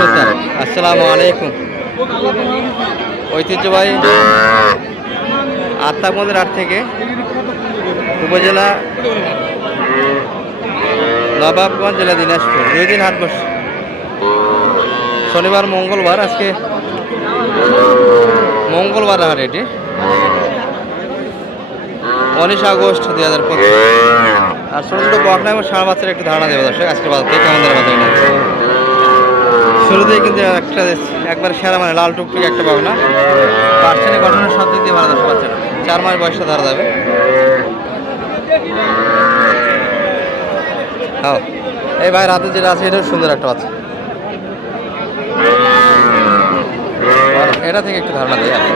সুলতান আসসালামু আলাইকুম। ঐতিহ্যবাহী আত্মাকমন্দির হাট থেকে উপজেলা নবাবগঞ্জ জেলা দিনাজপুর। দুই দিন হাট বসে। শনিবার, মঙ্গলবার, আজকে মঙ্গলবার হাট এটি। উনিশ আগস্ট দুই হাজার পঁচিশ। আর ছোটো ছোটো বকনা এবং সারা বাচ্চার একটু ধারণা দেবে দর্শক। আজকে বাজার থেকে দামে বাজার শুরুতেই কিন্তু একটা একবার সেরা মানে লাল টুকটুকি একটা বকনা পার্সেন্টে গঠনের সব দিক দিয়ে ভালো দর্শক বাচ্চারা চার মাস বয়সটা ধরা যাবে। হ্যাঁ। এই ভাই, রাতে যেটা আছে, এটাও সুন্দর একটা আর এটা থেকে একটু ধারণা দিই আপনি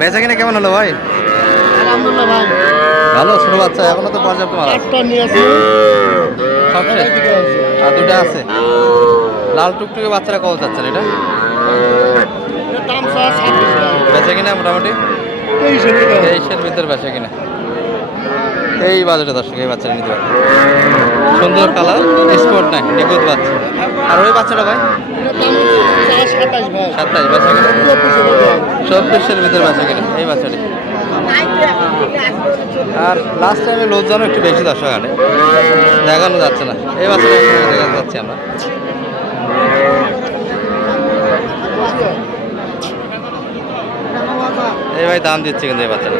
বেচা কিনা কেমন হলো ভাই? আলহামদুলিল্লাহ ভাই। ভালো ছোট বাচ্চা এখনও তো পর্যাপ্ত মাল একটা নিয়ে সব শেষ আর দুটা আছে। লাল টুকটুকে বাচ্চারা কত চাচ্ছেন এটা? বেঁচে দাম কিনা মোটামুটি? তেইশের ভিতরে বেচা কিনা। এই বাজারে দর্শক, এই বাচ্চাটা নিতে পারবে। সুন্দর কালার, স্পোর্ট নাই, নিখুঁত বাচ্চা। আর ওই বাচ্চাটা ভাই? সাতাশ সাতাশ কিনা? চব্বিশের ভিতরে বেচা কিনা, এই বাচ্চাটি। আর লাস্ট টাইমে লোকজন একটু বেশি দর্শক আনে। দেখানো যাচ্ছে না। এই বাচ্চাটা দেখা যাচ্ছে আমরা। এই ভাই দাম দিচ্ছে কিন্তু এই বাচ্চাটা।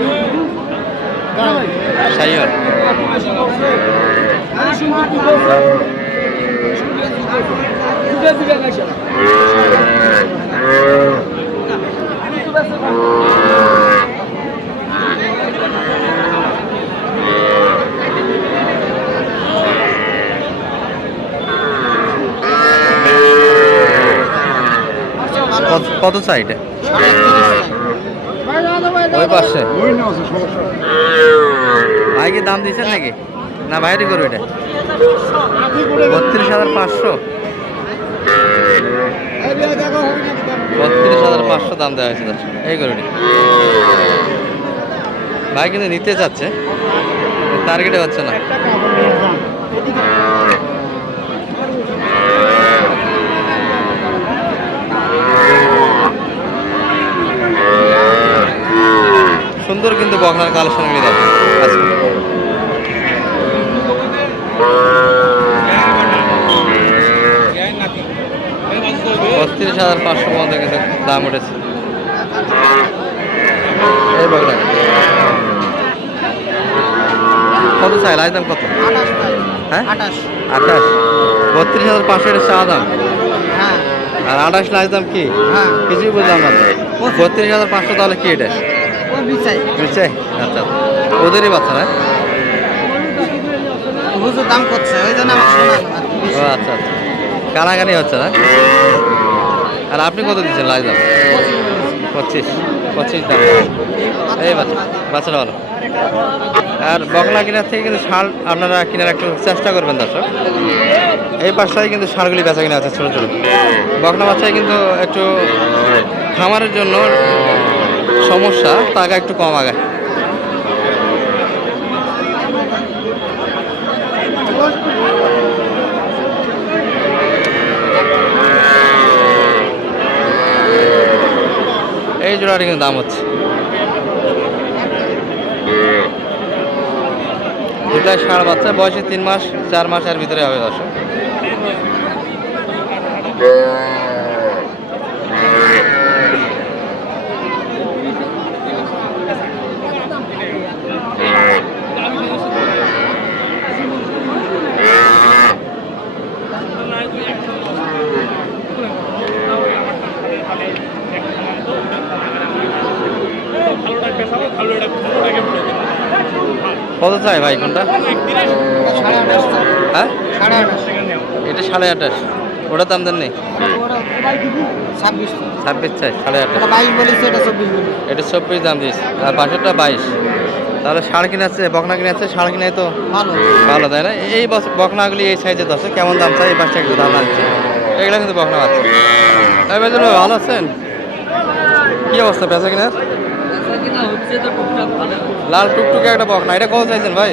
কত- কত সাইডে ওই পাশে। দাম দিচ্ছেন নাকি? না বাইরে করবে এটা। বত্রিশ হাজার পাঁচশো। বত্রিশ হাজার পাঁচশো দাম দেওয়া হয়েছে। এই গরুটি ভাই কিন্তু নিতে চাচ্ছে, টার্গেটে হচ্ছে না। সুন্দর কিন্তু বকনার কালেকশন গুলি আছে আজকে। বত্রিশ হাজার পাঁচশো পর্যন্ত কিন্তু দাম উঠেছে। এই কত চাই লাইজ দাম কত? হ্যাঁ? আঠাশ। বত্রিশ হাজার পাঁচশো এটা চা দাম। হ্যাঁ। আর আঠাশ লাইজ দাম কি? হ্যাঁ। কিছুই বুঝলাম না। বত্রিশ হাজার পাঁচশো তাহলে কি এটা? ও বিছাই আচ্ছা। ওদেরই বাচ্চা না? হুজুর দাম করছে ওই জন্য ও আচ্ছা আচ্ছা। কানাকানি হচ্ছে না? আর আপনি কত দিচ্ছেন লাইজ দাম পঁচিশ। পঁচিশ দাম। এই বাচ্চা বাচ্চাটা ভালো। আর বকলা কেনার থেকে কিন্তু শাল আপনারা কেনার একটু চেষ্টা করবেন দর্শক। এই পাশটায় কিন্তু শালগুলি বেচা কিনা আছে ছোটো ছোটো। বকনা বাচ্চায় কিন্তু একটু খামারের জন্য সমস্যা, টাকা একটু কম আগায়। এই জোড়াটি কিন্তু দাম হচ্ছে। দুটাই ষাঁড় বাচ্চা, বয়সে তিন মাস, চার মাস এর ভিতরে হবে দর্শক। কত চাই ভাই কোনটা? হ্যাঁ? এটা সাড়ে আঠাশ। ওটার দাম দেন নেই ছাব্বিশ চাই সাড়ে আঠাশ। এটা বাইশ বলেছে এটা চব্বিশ দাম দিয়েছে। আর পাশেরটা বাইশ। তাহলে ষাঁড় কিনে আছে বকনা কিনে আছে ষাঁড় কিনে তো ভালো। তাই না? এই বকনাগুলি এই সাইজের আছে কেমন দাম চাই? এই পাশটা একটু দাম আছে। এগুলো কিন্তু বকনা আছে তাই ভাই ভালো আছেন? কি অবস্থা? বেচা কিনার হচ্ছে তো টুকটাক ভালো লাল টুকটুকে একটা বক না এটা কত চাইছেন ভাই?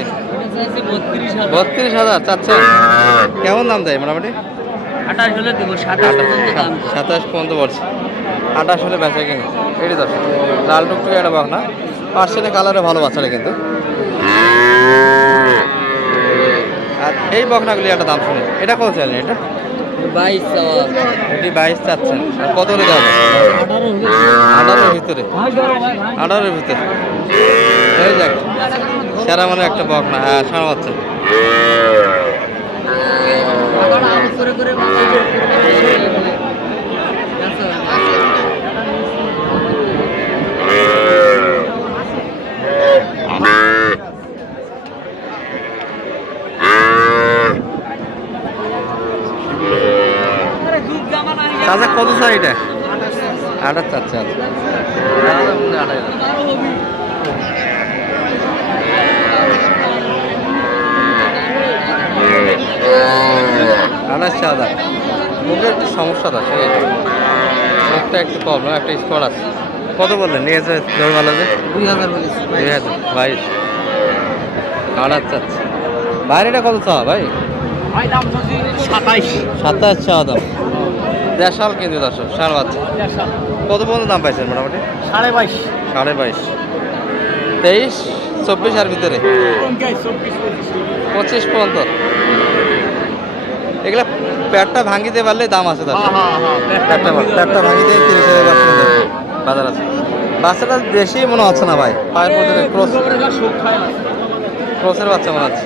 বত্রিশ হাজার। চাচ্ছেন? কেমন দাম দেয় মোটামুটি? সাতাশ পর্যন্ত বলছে। আঠাশ হলে বেচা কিনে? এটি দশ লাল টুকটুকে একটা বক না। পার্সেলে কালারে ভালো বাচ্চাটা কিন্তু। আর এই বকনাগুলি একটা দাম শুনে এটা কত চাইলেন এটা? বাইশ চাওয়া। এটি বাইশ চাচ্ছেন। কত হলে যাবে? আঠারোর ভিতরে। আঠারোর ভিতরে। যাক। সেরা মানে একটা বকনা হ্যাঁ সারা বাচ্চা করে চাচা কত চাই এটা? আঠাশ চাচ্ছে আচ্ছা। আঠাশ চাঁদা মুখে একটু সমস্যা আছে মুখটা একটু প্রবলেম একটা স্পট আছে। কত বললেন? নিয়ে যে? দৌড়মালা দুই হাজার বলিস দুই হাজার বাইশ। আঠাশ বাইরেটা কত চাওয়া ভাই? সাতাইশ। সাতাশ চাওয়া দাম। দেড়শাল কিন্তু দর্শক সার বাচ্চা। কত পর্যন্ত দাম পাইছেন মোটামুটি? সাড়ে বাইশ। সাড়ে বাইশ। তেইশ চব্বিশ আর ভিতরে? পঁচিশ। পর্যন্ত। এগুলা প্যাটটা ভাঙিতে পারলে দাম আছে তার। প্যাটটা প্যাটটা ভাঙিতে তিরিশ হাজার বাজার আছে। বাচ্চাটা বেশি মনে হচ্ছে না ভাই। পায়ের মধ্যে ক্রস ক্রসের বাচ্চা মনে হচ্ছে।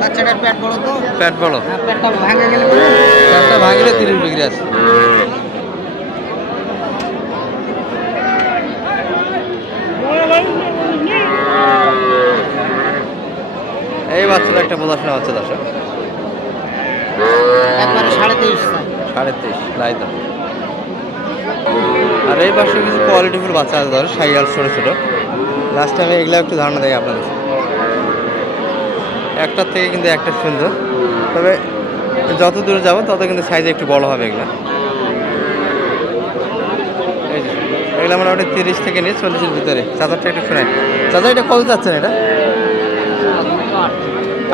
বাচ্চাটার পেট বড় তো। প্যাট বড় হ্যাঁ, পেটটা ভাঙে গেলে প্যাটটা তিরিশ ডিগ্রি আছে এই বাচ্চাটা একটা বোঝাশোনা হচ্ছে দর্শক। সাড়ে তেইশ সাড়ে তেইশ লাই দাম আর এই পাশে কিছু কোয়ালিটিফুল বাচ্চা আছে ধরো সাইয়াল ছোটো ছোটো। লাস্ট টাইমে এগুলো একটু ধারণা দেয় আপনাদের। একটার থেকে কিন্তু একটা সুন্দর। তবে যত দূরে যাব, তত কিন্তু সাইজে একটু বড় হবে এগুলো। এগুলো মোটামুটি তিরিশ থেকে নিয়ে চল্লিশের ভিতরে। চাদরটা একটু শোনাই চাদর এটা কত চাচ্ছেন এটা?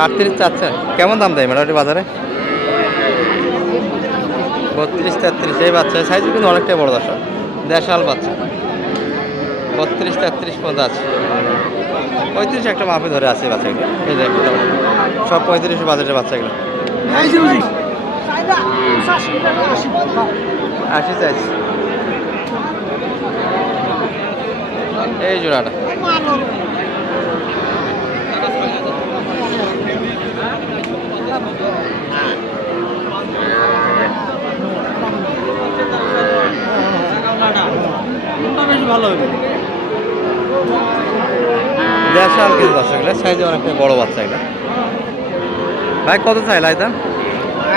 আটত্রিশ চাচ্ছেন। কেমন দাম দেয় মোটামুটি বাজারে? বত্রিশ তেত্রিশ, এই বাচ্চা সাইজ কিন্তু অনেকটাই বড় দর্শক। দেড়শাল বাচ্চা। বত্রিশ তেত্রিশ পর্যন্ত আছে পঁয়ত্রিশ একটা মাপে ধরে আছে বাচ্চাগুলো। এই সব পঁয়ত্রিশ বাজারের বাচ্চাগুলো। আশি চাইছি এই জোড়াটা। ভালো সাইজে অনেকটা বড় বাচ্চা এগুলো ভাই কত চাই লাইতাম?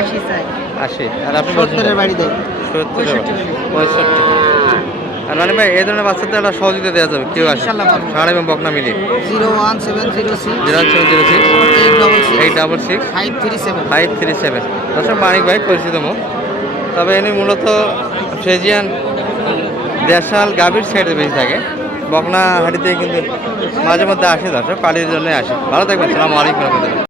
আশি চাই। আশি। আর আপনি সত্তরের বাড়ি দেয় সত্তর পঁয়ষট্টি। আর মানে ভাই এই ধরনের বাচ্চাদের একটা সহযোগিতা দেওয়া যাবে কেউ আসে সাড়ে এবং বকনা মিলিয়ে। Zero one seven zero six. Zero seven zero six. Eight double six. Five three seven. Five three seven. দর্শক মানিক ভাই পরিচিত মুখ। তবে এনে মূলত ফ্রেজিয়ান দেশাল গাভীর সাইডে বেশি থাকে। বকনা হাড়িতে কিন্তু মাঝে মধ্যে আসে দর্শক পালির জন্য আসে। ভালো থাকবেন সালাম আলাইকুম রহমতুল্লাহ।